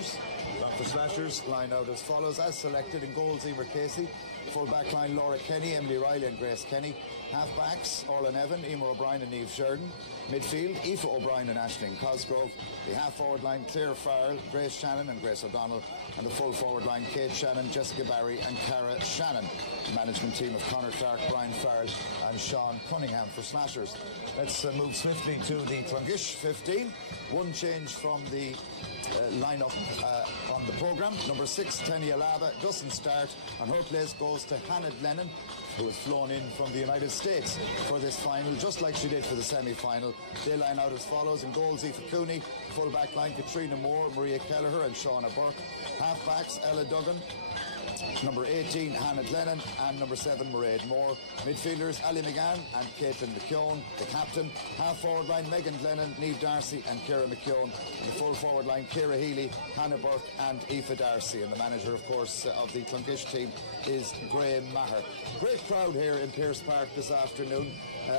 Slashers. Clonguish Slashers line out as follows, as selected. In goals, Emer Casey. Full back line, Laura Kenny, Emily Riley and Grace Kenny. Half backs, Orla Nevin, Emer O'Brien and Niamh Sheridan. Midfield, Aoife O'Brien and Aisling Cosgrove. The half forward line, Claire Farrell, Grace Shannon and Grace O'Donnell. And the full forward line, Kate Shannon, Jessica Barry and Cara Shannon. Management team of Conor Clark, Brian Farrell and Sean Cunningham for Slashers. Let's move swiftly to the Clonguish 15. One change from the lineup on the programme. Number 6, Tenny Alaba, doesn't start, and her place goes to Hannah Lennon, who was flown in from the United States for this final, just like she did for the semi-final. They line out as follows. In goals, Aoife Cooney. Full back line, Katrina Moore, Maria Kelleher and Shauna Burke. Half backs, Ella Duggan. Number 18, Hannah Lennon, and number 7, Mairead Moore. Midfielders, Ali McGann and Caitlin McKeown. The captain, half forward line, Megan Glennon, Niamh Darcy and Ciara McKeown. And the full forward line, Ciara Healy, Hannah Burke and Aoife Darcy. And the manager, of course, of the Clonguish team is Graham Maher. Great crowd here in Pearse Park this afternoon.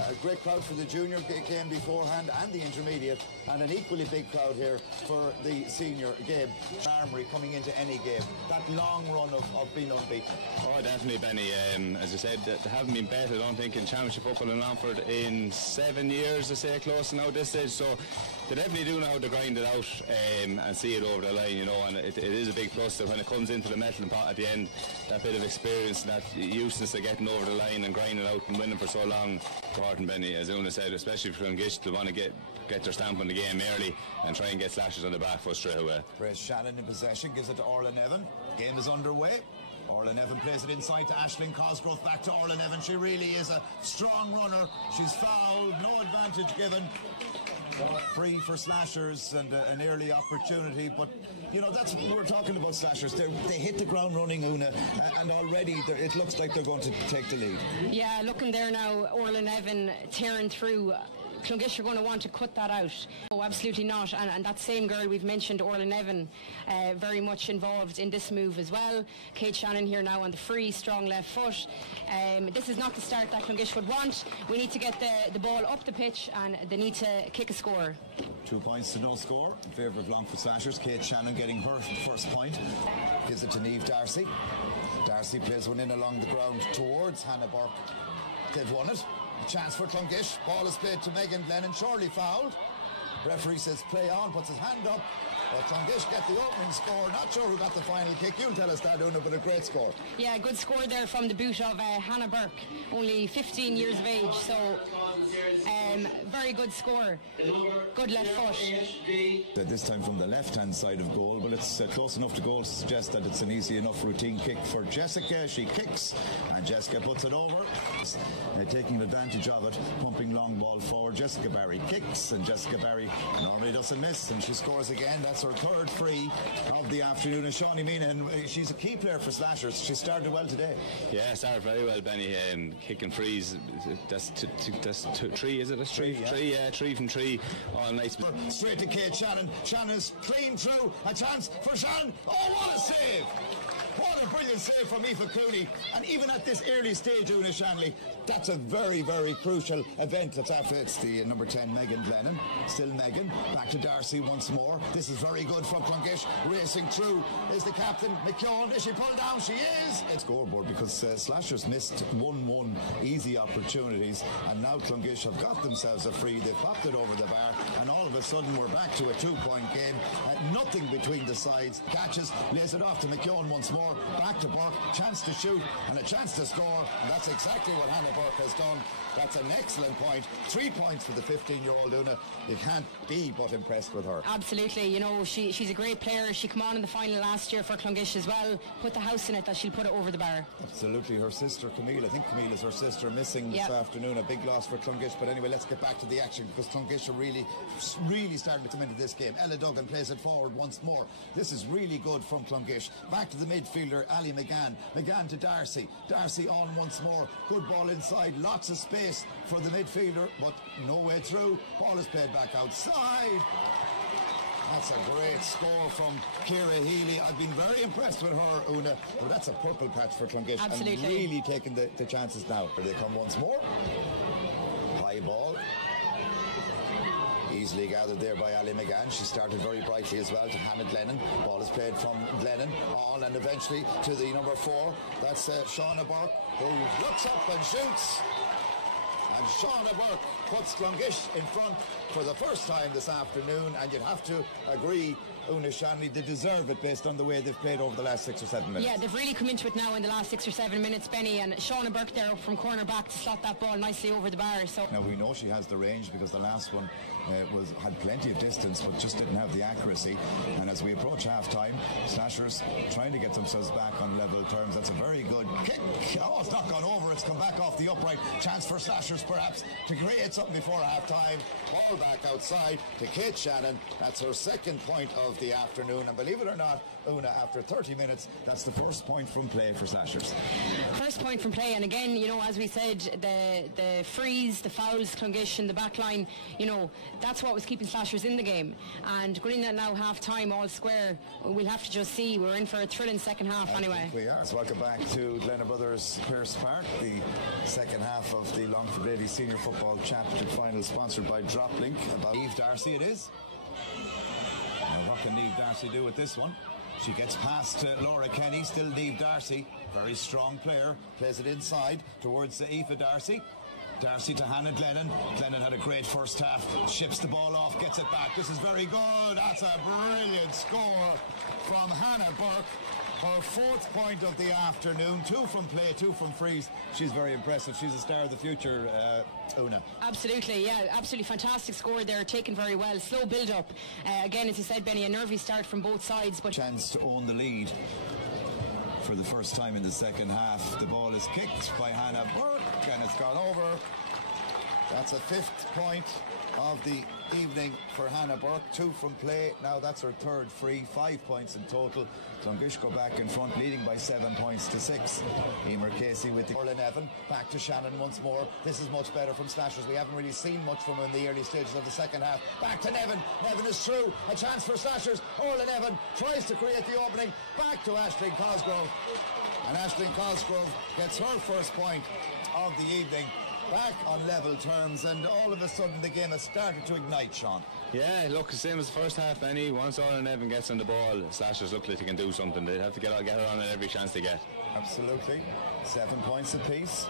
A great crowd for the junior game beforehand and the intermediate, and an equally big crowd here for the senior game. Armory coming into any game, that long run of being unbeaten. Oh, definitely, Benny. As I said, they haven't been bet, I don't think, in championship football in Longford in 7 years, I say, close now at this stage. So they definitely do know how to grind it out and see it over the line, you know, and it is a big plus that when it comes into the metal pot at the end, that bit of experience, that useness of getting over the line and grinding out and winning for so long. Important, Benny, as Una said, especially for Clonguish, they want to get their stamp on the game early and try and get Slashers on the back foot straight away. Grace Shannon in possession, gives it to Orla Nevin. Game is underway. Orla Nevin plays it inside to Aisling Cosgrove, back to Orla Nevin. She really is a strong runner. She's fouled, no advantage given. Free for Slashers and an early opportunity, but you know, that's what we're talking about. Slashers, they hit the ground running, Una, and already it looks like they're going to take the lead. Yeah, looking there now, Orla Nevin tearing through. Clonguish are going to want to cut that out. Oh, absolutely not. And that same girl we've mentioned, Orla Nevin, very much involved in this move as well. Kate Shannon here now on the free, strong left foot. This is not the start that Clonguish would want. We need to get the ball up the pitch, and they need to kick a score. 2 points to no score in favour of Longford Slashers. Kate Shannon getting her first point. Gives it to Niamh Darcy. Darcy plays one in along the ground towards Hannah Burke. They've won it. A chance for Clonguish. Ball is played to Megan Glennon, surely fouled. Referee says play on, puts his hand up. Clonguish get the opening score. Not sure who got the final kick. You'll tell us that, Una, but a great score. Yeah, good score there from the boot of Hannah Burke, only 15 years of age. So very good score. Good left foot. This time from the left-hand side of goal, but it's close enough to goal to suggest that it's an easy enough routine kick for Jessica. She kicks and Jessica puts it over. Taking advantage of it, pumping long ball forward. Jessica Barry kicks and Jessica Barry normally doesn't miss, and she scores again. That's her third free of the afternoon. And Shawnee Meenan, she's a key player for Slashers. She started well today. Yeah, started very well, Benny. Kicking frees. That's three, is it? That's three. Yeah. Three, yeah, 3 from 3. All nice. Straight to Kate Shannon. Shannon's clean through. A chance for Shannon. Oh, what a save! What a brilliant save from Aoife Cooney. And even at this early stage, Una Shanley, that's a very, very crucial event that's after. It's the number 10, Megan Glennon. Still Megan. Back to Darcy once more. This is very good from Clonguish. Racing through is the captain, McKeown. Is she pulled down? She is. It's scoreboard because Slashers missed 1-1 easy opportunities, and now Clonguish have got themselves a free. They've popped it over the bar, and all of a sudden we're back to a 2-point game. Nothing between the sides. Catches, lays it off to McKeown once more. Back to Burke, chance to shoot and a chance to score, and that's exactly what Hannah Burke has done. That's an excellent point. 3 points for the 15-year-old Una. You can't be but impressed with her. Absolutely, you know, she's a great player. She came on in the final last year for Clonguish as well. Put the house in it that she'll put it over the bar. Absolutely. Her sister Camille, I think Camille is her sister, missing this afternoon. A big loss for Clonguish, but anyway, let's get back to the action because Clonguish are really starting to come into this game. Ella Duggan plays it forward once more. This is really good from Clonguish. Back to the midfielder Ali McGann. McGann to Darcy. Darcy on once more. Good ball inside. Lots of space for the midfielder, but no way through. Ball is played back outside. That's a great score from Ciara Healy. I've been very impressed with her, Una. But that's a purple patch for Clonguish. Absolutely. And really taking the chances now. Here they come once more. High ball. easily gathered there by Ali McGann. She started very brightly as well to Hannah Glennon. Ball is played from Glennon on and eventually to the number 4. That's Shauna Burke, who looks up and shoots. And Shauna Burke puts Clonguish in front for the first time this afternoon, and you'd have to agree, Una Shanley, they deserve it based on the way they've played over the last 6 or 7 minutes. Yeah, they've really come into it now in the last 6 or 7 minutes, Benny, and Shauna Burke there up from corner back to slot that ball nicely over the bar. So now we know she has the range because the last one had plenty of distance but just didn't have the accuracy, and as we approach half-time, Slashers trying to get themselves back on level terms. That's a very good kick. Oh, it's not gone over, it's come back off the upright. Chance for Slashers perhaps to create something before half-time. Ball back outside to Kate Shannon. That's her second point of the afternoon, and believe it or not, Una, after 30 minutes, that's the first point from play for Slashers. First point from play, and again, you know, as we said, the frees, the fouls, Clonguish in the back line, you know, that's what was keeping Slashers in the game. And going in at now half-time, all square, we'll have to just see. We're in for a thrilling second half anyway. We are. So welcome back to Glenna Brothers Pearse Park, the second half of the Longford Ladies Senior Football Championship final, sponsored by DropLink. About Eve Darcy it is. Now what can Eve Darcy do with this one? She gets past Laura Kenny, still Eve Darcy, very strong player, plays it inside towards Aoife Darcy. Darcy to Hannah Glennon. Glennon had a great first half, ships the ball off, gets it back. This is very good. That's a brilliant score from Hannah Burke. Her fourth point of the afternoon. 2 from play, 2 from frees. She's very impressive. She's a star of the future, Una. Absolutely, yeah. Absolutely fantastic score there, taken very well. Slow build-up. Again, as you said, Benny, a nervy start from both sides. But chance to own the lead for the first time in the second half. The ball is kicked by Hannah Burke and it's gone over. That's a 5th point of the evening for Hannah Burke. 2 from play. Now that's her third free. 5 points in total. Clonguish go back in front, leading by 7 points to 6. Emer Casey with the Orlin Evan. Back to Shannon once more. This is much better from Slashers. We haven't really seen much from her in the early stages of the second half. Back to Nevin. Nevin is through. A chance for Slashers. Orlin Evan tries to create the opening. Back to Aisling Cosgrove. And Aisling Cosgrove gets her first point of the evening. Back on level terms, and all of a sudden the game has started to ignite, Sean. Yeah, look, same as the first half, Benny. Once Orlin Evan gets on the ball, Slashers look like they can do something. They have to get her on at every chance they get. Absolutely. 7 points apiece.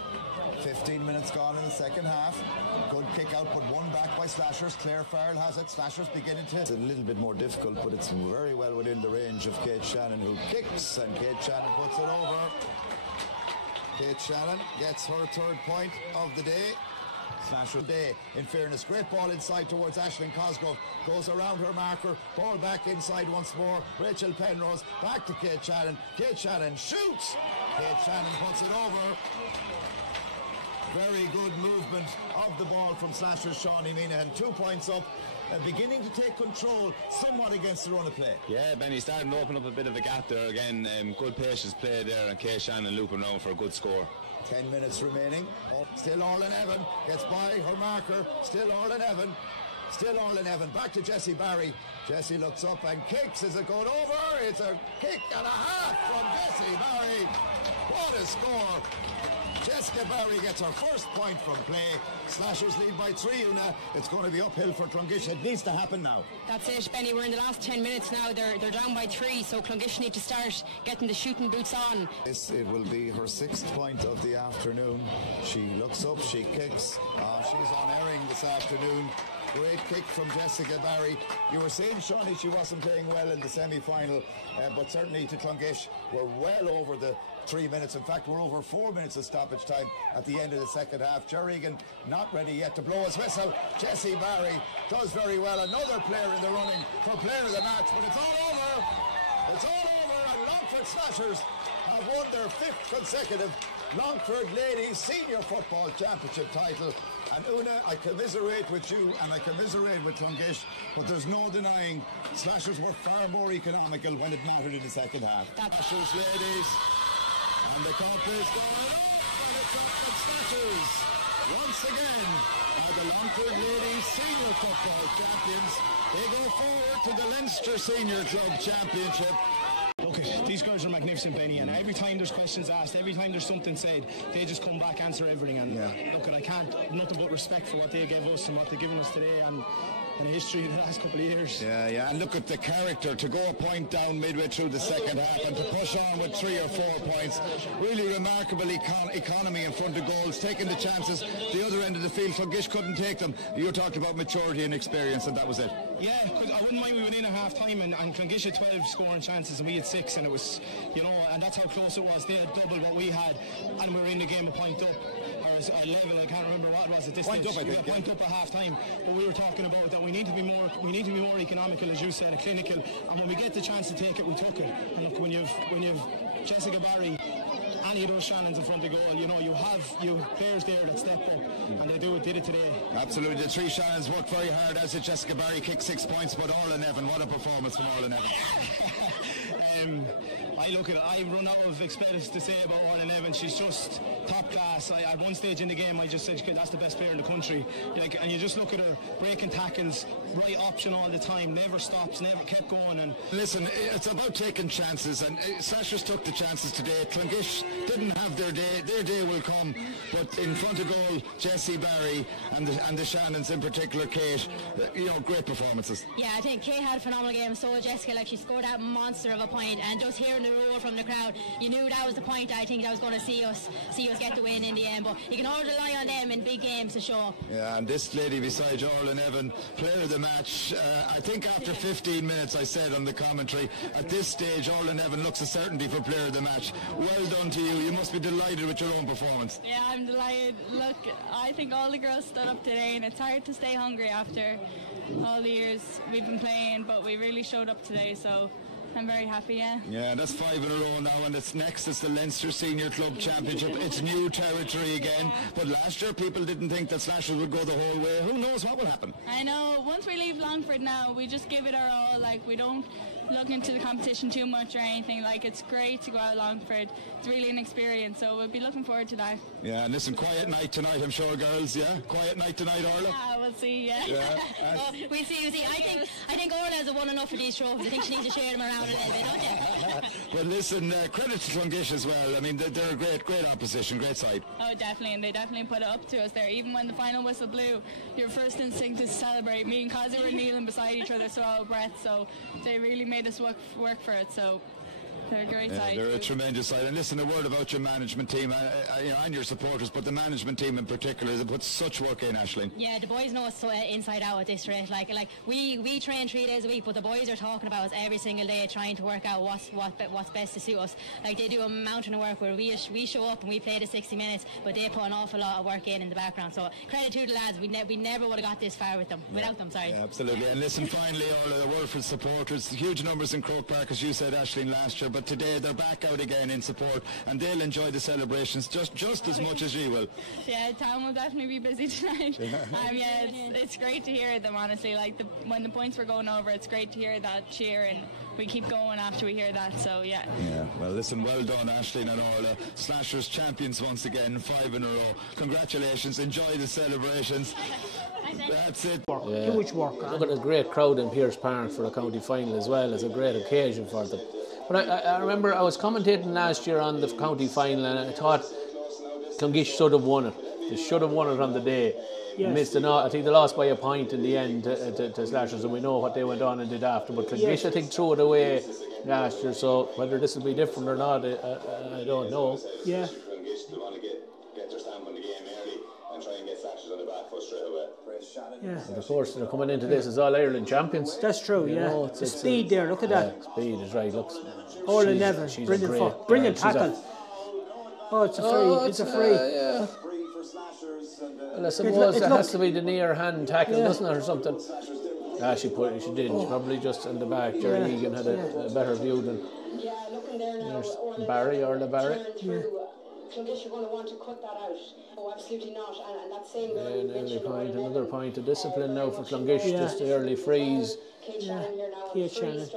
15 minutes gone in the second half. Good kick out, but one back by Slashers. Claire Farrell has it. Slashers beginning to... It's a little bit more difficult, but it's very well within the range of Kate Shannon, who kicks, and Kate Shannon puts it over. Kate Shannon gets her third point of the day. Slasher day, in fairness. Great ball inside towards Aisling Cosgrove. Goes around her marker. Ball back inside once more. Rachel Penrose. Back to Kate Shannon. Kate Shannon shoots. Kate Shannon puts it over. Very good movement of the ball from Slashers Shawnee Minahan. 2 points up. Beginning to take control somewhat against the run of play. Yeah, Benny starting to open up a bit of a gap there again. Good patience play there, and Kay Shannon looping around for a good score. 10 minutes remaining. Oh, still Orlin Evan gets by her marker. Still Orlin Evan. Still Orlin Evan. Back to Jessie Barry. Jessie looks up and kicks. Is it going over? It's a kick and a half from Jessie Barry. What a score. Jessica Barry gets her first point from play. Slashers lead by 3, Una. It's going to be uphill for Clonguish. It needs to happen now. That's it, Benny. We're in the last 10 minutes now. They're down by 3, so Clonguish need to start getting the shooting boots on. It will be her 6th point of the afternoon. She looks up, she kicks. She's unerring this afternoon. Great kick from Jessica Barry. You were saying, Shawnee, she wasn't playing well in the semi-final, but certainly to Clonguish, we're well over the 3 minutes. In fact, we're over 4 minutes of stoppage time at the end of the second half. Jerrigan not ready yet to blow his whistle. Jessie Barry does very well. Another player in the running for player of the match, but it's all over. It's all over, and Longford Slashers have won their 5th consecutive Longford Ladies Senior Football Championship title. And Una, I commiserate with you and I commiserate with Clonguish, but there's no denying Slashers were far more economical when it mattered in the second half. Slashers ladies, and the cup is going up, and it's up for Slashers. Once again, are the Longford Ladies Senior Football Champions. They go forward to the Leinster Senior Club Championship. Look, these girls are magnificent, Benny, and every time there's questions asked, every time there's something said, they just come back, answer everything, and look, I can't, nothing but respect for what they gave us and what they've given us today, and in the history of the last couple of years. Yeah, and look at the character to go a point down midway through the second half and to push on with 3 or 4 points. Really remarkable economy in front of goals, taking the chances. The other end of the field, Clonguish couldn't take them. You talked about maturity and experience, and that was it. Yeah, because I wouldn't mind we went in at half time and Clonguish had 12 scoring chances and we had 6, and it was, you know, and that's how close it was. They had double what we had, and we were in the game a point up, or a level. I can't remember what it was at this stage. Point up at half time. But we were talking about that we need to be more economical, as you said, clinical, and when we get the chance to take it, we took it. And look, when you've Jessica Barry, any of those Shannons in front of goal, you know, you have players there that step up, and they did it today. Absolutely, the 3 Shannons worked very hard, as did Jessica Barry, kicked 6 points, but Orla Nevin, what a performance from Orla Nevin. I look at it, I run out of experience to say about Orla Nevin. She's just top class. At one stage in the game I just said that's the best player in the country. Like, and you just look at her breaking tackles, right option all the time, never stops, never kept going. And listen, it's about taking chances, and Slashers took the chances today. Clonguish didn't have their day. Their day will come, but in front of goal, Jessie Barry and the Shannons in particular, Kate, you know, great performances. Yeah, I think Kate had a phenomenal game. So Jessica, like, she scored that monster of a point, and just hearing the roar from the crowd, you knew that was the point. I think that was going to see us get the win in the end. But you can always rely on them in big games to show up. Yeah, and this lady beside Orla Nevin, player of the match. I think after 15 minutes, I said on the commentary, at this stage, Orla Nevin looks a certainty for player of the match. Well done to you. You must be delighted with your own performance. Yeah, I'm delighted. Look, I think all the girls stood up today, and it's hard to stay hungry after all the years we've been playing, but we really showed up today, so I'm very happy, yeah. Yeah, that's 5 in a row now, and it's next. It's the Leinster Senior Club Championship. It's new territory again, but last year people didn't think that Slashers would go the whole way. Who knows what will happen? I know. Once we leave Longford now, we just give it our all. Like, we don't look into the competition too much or anything. Like, it's great to go out Longford. It's really an experience, so we'll be looking forward to that. Yeah, and listen, quiet night tonight, I'm sure, girls. Yeah, quiet night tonight, Orla. Yeah, we'll see. Yeah. Oh, we see. I think Orla has won enough of these trophies. I think she needs to share them around a little bit, don't you? Well, listen, credit to Clonguish as well. I mean, they're a great opposition, great side. Oh, definitely, and they definitely put it up to us there. Even when the final whistle blew, your first instinct is to celebrate. Me and Kazi were kneeling beside each other, so out of breath. So they really made us work for it. So they're a great side. They're a tremendous side. And listen, a word about your management team and your supporters, but the management team in particular, they put such work in, Aisling. Yeah, the boys know us so inside out at this rate. Like we train 3 days a week, but the boys are talking about us every single day, trying to work out what's best to suit us. Like, they do a mountain of work where we show up and we play the 60 minutes, but they put an awful lot of work in the background. So credit to the lads. We never would have got this far without them. Sorry. Yeah, absolutely. And listen, finally, all of the word for supporters. Huge numbers in Croke Park, as you said, Aisling, last year. But today they're back out again in support, and they'll enjoy the celebrations just as much as you will. Yeah, town will definitely be busy tonight. Yeah, it's great to hear them, honestly. Like, when the points were going over, it's great to hear that cheer, and we keep going after we hear that. So yeah. Yeah. Well, listen, well done, Aisling and Orla. Slashers champions once again, 5 in a row. Congratulations. Enjoy the celebrations. That's it. Yeah. Huge work. Look at the great crowd in Pearse Park for the county final as well. It's a great occasion for them. But I remember I was commentating last year on the county final, and I thought Clonguish should have won it. They should have won it on the day. Yes. Missed I think they lost by a point in the end to Slashers, and we know what they went on and did after. But Clonguish, I think, threw it away last year. So whether this will be different or not, I don't know. Yeah. Clonguish will want to get their stamp on the game early and try and get Slashers on the back foot straight away. Yeah. And of course, they're coming into this as all Ireland champions. That's true. You know, the speed there. Look at that. Speed is right. Looks. Orla Nevin, brilliant tackle. It's a free. Yeah. Well, I suppose it has to be the near hand tackle, doesn't it, or something? She did. She probably just in the back. Jerry Egan had a better view than. There's Barry, Orla Barry. Clonguish are going to want to cut that out. Oh, absolutely not. And that same another point of discipline now for Clonguish, just the early freeze. Kate Shannon.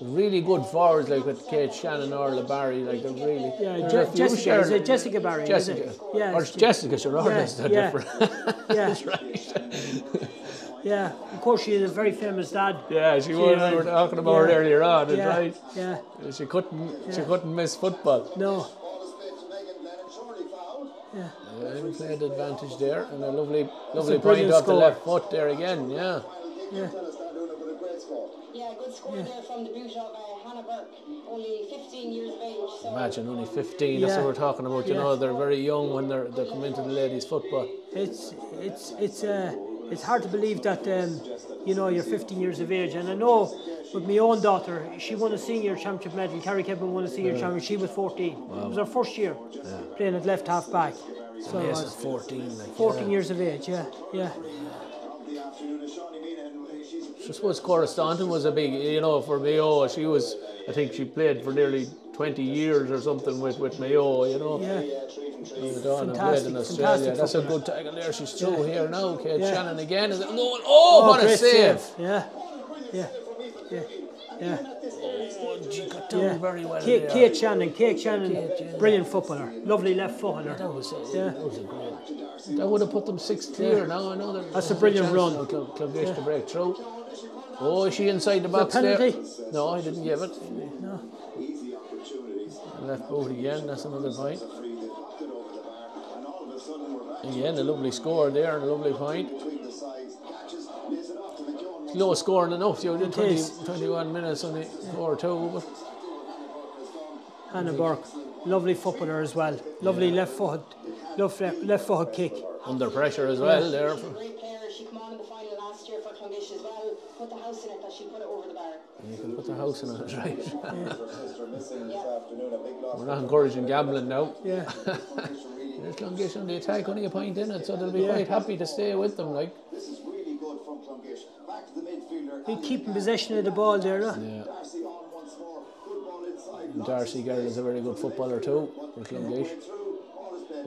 Really good forwards, like with Kate Shannon, Orla Barry, like they're really. Jessica Barry. Jessica. Yeah. Or it's Jessica, sure, that's different. That's right. Yeah, of course she is a very famous dad. Yeah, she was. We were talking about her earlier on, right? Yeah. She couldn't miss football. No. Yeah, we played advantage there, and a lovely point off the left foot there again. Yeah. Yeah. Yeah, good score there from the boot of Hannah Burke, only 15 years of age. So Imagine only 15. That's what we're talking about. You know, they're very young when they come into the ladies' football. It's hard to believe that you know, you're 15 years of age, and I know with my own daughter, she won a senior championship medal. Carrie Kevin won a senior championship. She was 14. Wow. It was her first year playing at left half back. So yes, 14. Like, 14 years of age. Yeah. I suppose Cora Staunton was a big, you know, for Mayo. She was, I think she played for nearly 20 years or something with Mayo, you know. Yeah. Fantastic in Australia. That's a good tackle there. She's through here now. Kate Shannon again. Is it going? What a save! Yeah. Oh, she got down very well there. Kate Shannon, brilliant footballer. Lovely left foot on her. That was a great. That would have put them 6th clear now. I know that's a brilliant run. Clonguish to break through. Oh, is she inside the box there? No, I didn't give it. No. Left boot again. That's another point. Again, a lovely score there, and a lovely point. Low scoring enough, you did 21 minutes on the 4-2. But Hannah Burke, lovely footballer as well. Lovely left-footed kick. Under pressure as well there. Great player. She came on in the final last year for Clonguish as well. Put the house in it, that she put it over the bar. You can put the house in it, right? We're not encouraging gambling now. Yeah. There's Clonguish on the attack, only a point in it, so they'll be quite happy to stay with them. Like. He's keeping possession of the ball there, no? Yeah. And Darcy Girl is a very good footballer too for Clonguish.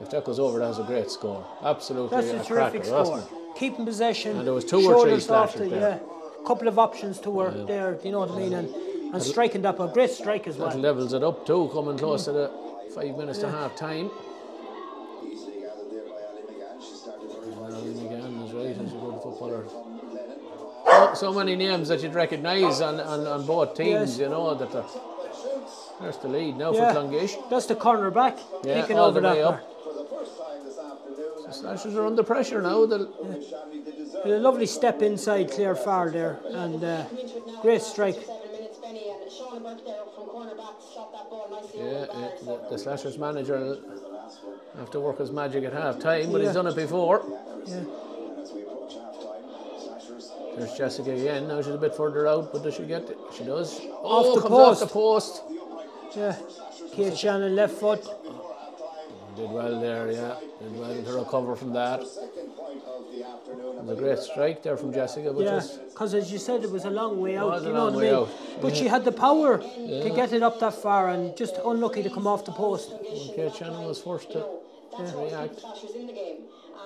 If that goes over, that's a great score. Absolutely, that's a terrific score. Keeping possession. And there was 2 or 3 slashes there. Yeah. Couple of options to work there. You know what I mean? And striking that ball, great strike as well. That levels it up too, coming close to the 5 minutes to half time. Ali McGann is right, he's a good footballer. So many names that you'd recognise on both teams, you know, that there's the lead now for Clonguish. That's the corner back, taking all over the way that up. So Slashers are under pressure now. A lovely step inside Claire Farr there, and great strike. Yeah, the Slashers manager will have to work his magic at half time, but he's done it before. Yeah. There's Jessica again. Now she's a bit further out, but does she get it? She does. Off Off the post. Yeah. Kate Shannon left foot. Did well there, yeah. Did well to recover from that. It was a great strike there from Jessica. But because as you said, it was a long way out. You know what I mean? But she had the power to get it up that far, and just unlucky to come off the post. And Kate Shannon was forced to react.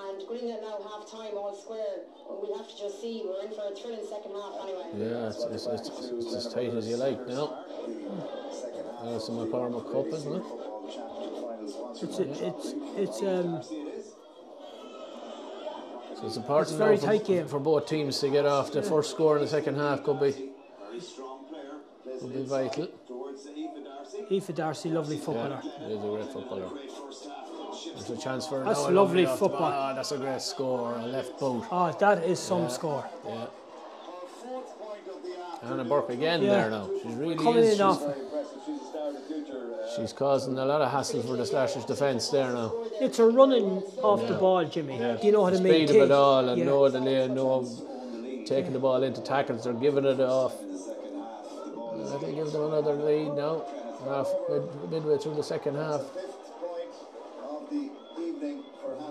And going in now half time all square, we'll have to just see. We're in for a thrilling second half anyway. Yeah, it's as tight as you like now. That's the McCormick Cup, isn't it? So it's important very tight game for both teams to get off. The first score in the second half could be vital. Aoife Darcy, lovely footballer. Yeah, he is a great footballer. There's a chance for that's lovely football. Oh, that's a great score. A left boot. Oh, that is some score. Yeah. Hannah Burke again there now. She's really coming in off. She's causing a lot of hassle for the Slashers' defence there now. It's a running off the ball, Jimmy. Yeah. Do you know what I mean? Speed of it all, and no delay, no taking the ball into tackles. They're giving it off. That'll give them another lead now. Midway through the second half.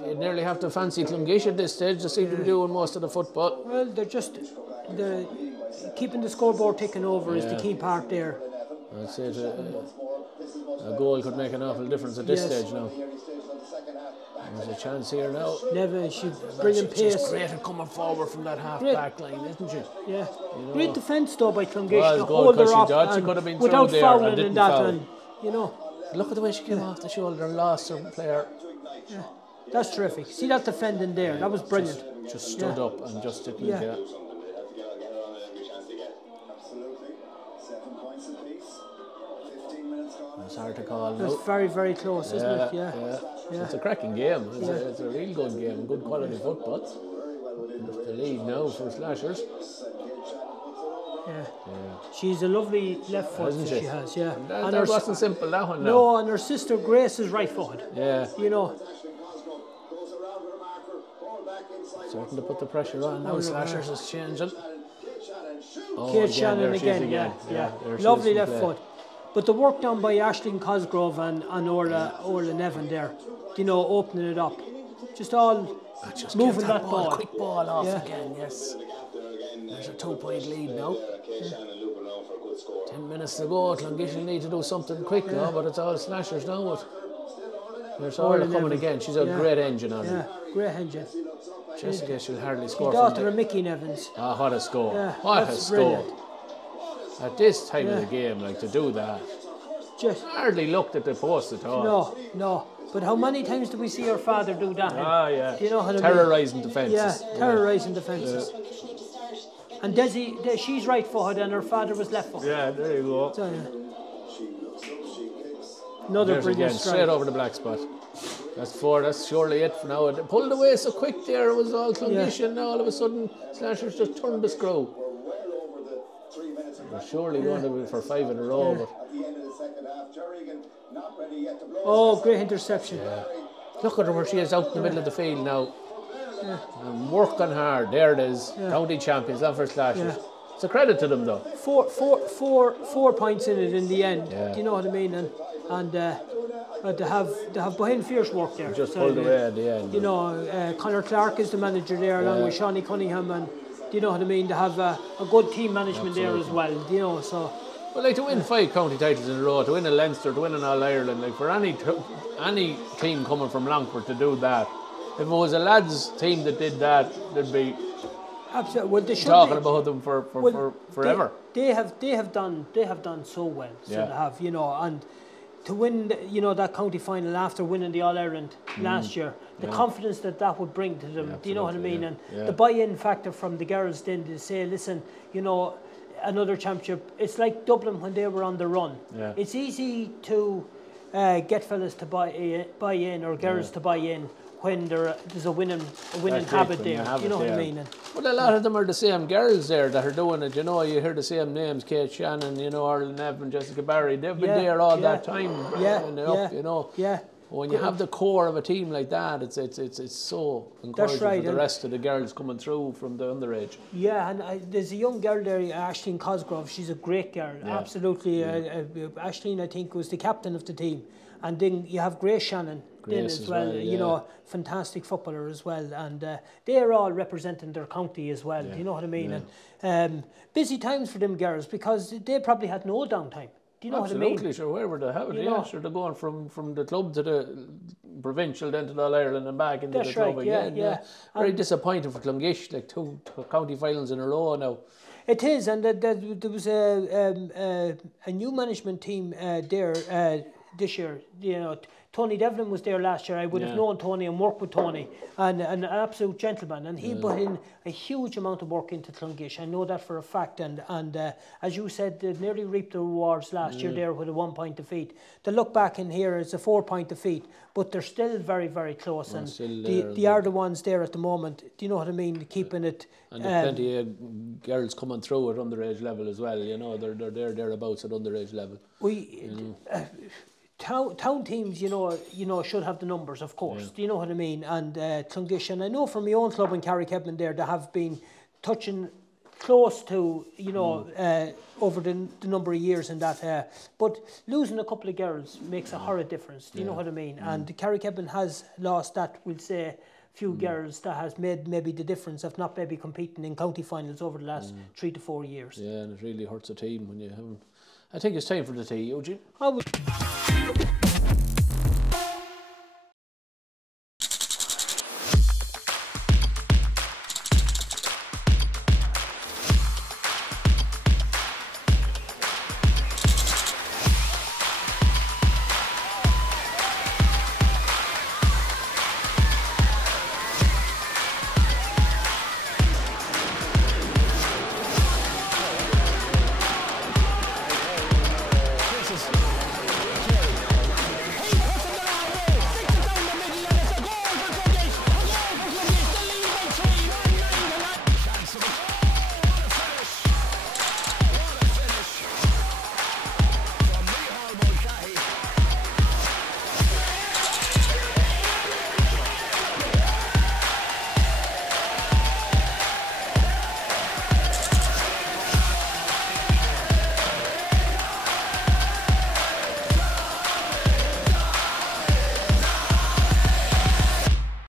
You'd nearly have to fancy Clonguish at this stage. They seem to be doing most of the football. Well, they're keeping the scoreboard ticking over is the key part there. I'd say a goal could make an awful difference at this stage now. There's a chance here now. Never, she's brilliant pace. She's great at coming forward from that half-back line, isn't she? Yeah. You know. Great defence though by Clonguish to hold her up she could have been without there fouling and and that. foul. And, you know. Look at the way she came off the shoulder and lost her player. Yeah. That's terrific. See that defending there? That was brilliant. Just stood up and just didn't get it. It's hard to call now. It's very, very close, isn't it? Yeah. It's a cracking game. It's a real good game. Good quality football. The lead now for Slashers. Yeah. She's a lovely left foot, Isn't she has, yeah. And that wasn't simple, that one. No, and her sister Grace is right footed. Yeah. You know. Starting to put the pressure on now. Slashers is changing. Kate Shannon again, yeah. Lovely left foot. But the work done by Aisling Cosgrove and Orla Nevin there, you know, opening it up. Just all moving that ball. Quick ball off again, yes. There's a 2-point lead now. 10 minutes to go. Clonguish need to do something quick now, but it's all Slashers now. There's Orla coming again. She's a great engine on her. Yeah, great engine. Jessica, she'll hardly score. Daughter of Mickey Nevins. Ah, what a score. Yeah, what a score. Brilliant. At this time of the game, like, to do that. Just hardly looked at the post at all. No. But how many times do we see her father do that? Ah, yeah. Do you know how to terrorising defences. Yeah, terrorising defences. And Desi, she's right footed and her father was left footed. Yeah, there you go. So, another brilliant strike. Straight over the black spot. That's 4, that's surely it for now. It pulled away so quick there, it was all Clonguish, and all of a sudden Slashers just turned the screw. They're surely going to be for 5 in a row. But oh, great interception. Yeah. Look at her where she is out in the middle of the field now. Yeah. And working hard. There it is. Yeah. County champions, that for Slashers. Yeah. It's a credit to them though. 4 points in it in the end. Yeah. Do you know what I mean? And they have behind fierce work there. Just pulled away at the end. You know, Conor Clark is the manager there along with Shawnee Cunningham, and do you know what I mean? They have a good team management there as well. Do you know, so. Well, like to win 5 county titles in a row, to win a Leinster, to win an All Ireland, like for any team coming from Longford to do that, if it was a lads team that did that, they'd be absolutely. Well, they should talking about them for forever. They have done so well. So they have, you know, and to win, you know, that county final after winning the All Ireland last year, the confidence that would bring to them. Do you know what I mean? And the buy-in factor from the girls then to say, listen, you know, another championship. It's like Dublin when they were on the run. Yeah. It's easy to get fellas to buy in or girls to buy in when there's a winning habit there. You know what I mean? Well, a lot of them are the same girls there that are doing it. You know, you hear the same names: Kate Shannon, you know, Arlen Nevin, Jessica Barry. They've been there all that time. You know. Yeah. When you have the core of a team like that, it's so encouraging for the rest of the girls coming through from the underage. Yeah, and there's a young girl there, Aisling Cosgrove. She's a great girl, absolutely. Aisling, I think, was the captain of the team. And then you have Grace Shannon as well. You know, fantastic footballer as well. And they're all representing their county as well. You know what I mean? Yeah. And busy times for them girls because they probably had no downtime. Do you know what I mean? Absolutely, sure. Where were they? Sure, they're going from the club to the provincial, then to the All Ireland and back into the club again. Yeah. Very disappointing for Clonguish, like 2 county finals in a row now. It is, and there was a new management team there this year. You know, Tony Devlin was there last year. I would have known Tony and worked with Tony, and an absolute gentleman. And he put in a huge amount of work into Clonguish. I know that for a fact. And as you said, they nearly reaped the rewards last year there with a 1-point defeat. To look back in here, it's a 4-point defeat, but they're still very, very close. And they are the ones there at the moment. Do you know what I mean? Keeping it. And there's plenty of girls coming through at underage level as well. You know, they're thereabouts at underage level. Town teams, you know, should have the numbers, of course. Do you know what I mean? And Clonguish, and I know from my own club in Carrickebban there, they have been touching close to, you know, over the number of years in that. But losing a couple of girls makes a horrid difference. Do you know what I mean? And Carrickebban has lost that, we'll say, few girls that has made maybe the difference of not maybe competing in county finals over the last 3 to 4 years. Yeah, and it really hurts a team when you haven't. I think it's time for the tea, Eugene. I would.